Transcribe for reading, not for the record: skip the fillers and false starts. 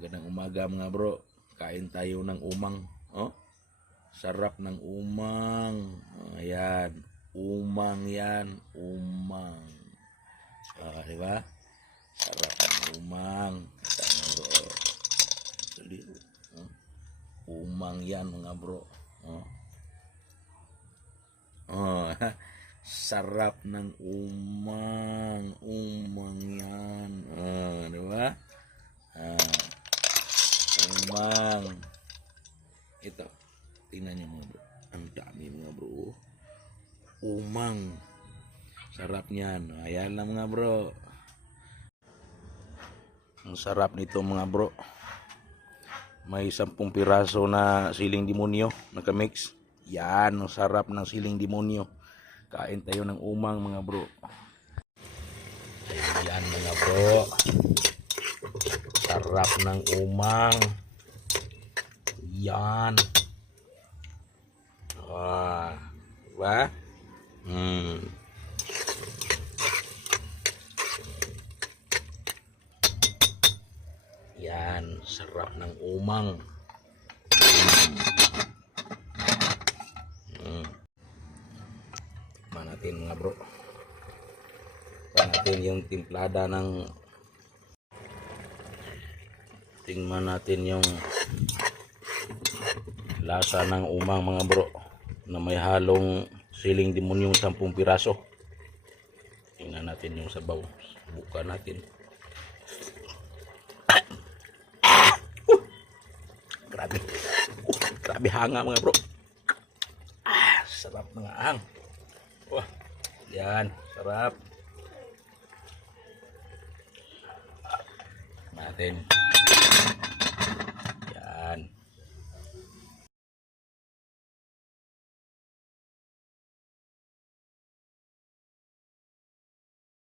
Magandang umaga mga bro. Kain tayo ng umang. Oh, sarap ng umang. Ayan. Umang yan. Umang. Diba? Sarap ng umang. Umang yan mga bro. Sarap ng umang. Umang yan. Diba? Umang. Ito. Tingnan nyo mga bro. Ang dami mga bro. Umang. Sarap niyan. Ayan lang mga bro. Ang sarap nito mga bro. May 10 piraso na siling demonyo. Nakamix. Yan. Ang sarap ng siling demonyo. Kain tayo ng umang mga bro. Ayan mga bro. Sarap ng umang. Yan. Diba? Yan. Sarap ng umang. Tikman natin mga bro. Tikman natin yung timplada ng tingnan natin yung lasa ng umang mga bro na may halong siling demonyong 10 piraso. Tingnan natin yung sabaw. Subukan natin. Grabe. Grabe hanga mga bro. Sarap mga ang. Wah, yan, sarap. Natin.